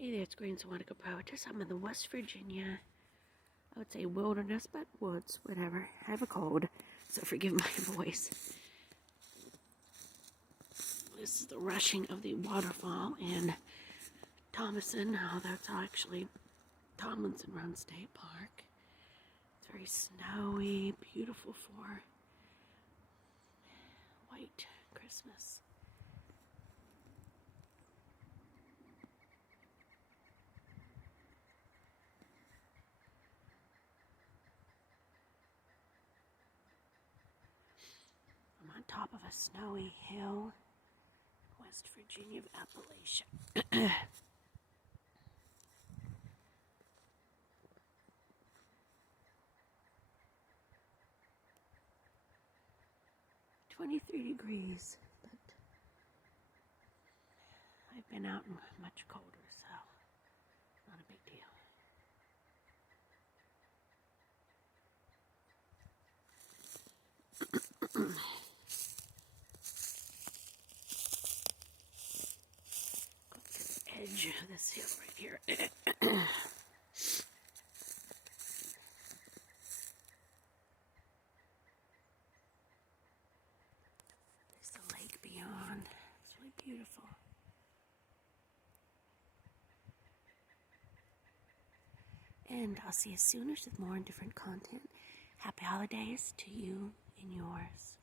Hey there, it's GreenSwanica.PROetess. I'm in the West Virginia, I would say wilderness, but woods, whatever. I have a cold, so forgive my voice. This is the rushing of the waterfall in Thomason. Oh, that's actually Tomlinson Run State Park. It's very snowy, beautiful for white Christmas. I'm on top of a snowy hill, West Virginia of Appalachia. 23 degrees, but I've been out much colder, so not a big deal. Go to the edge of this hill right here. There's the lake beyond. It's really beautiful. And I'll see you soon with more and different content. Happy holidays to you and yours.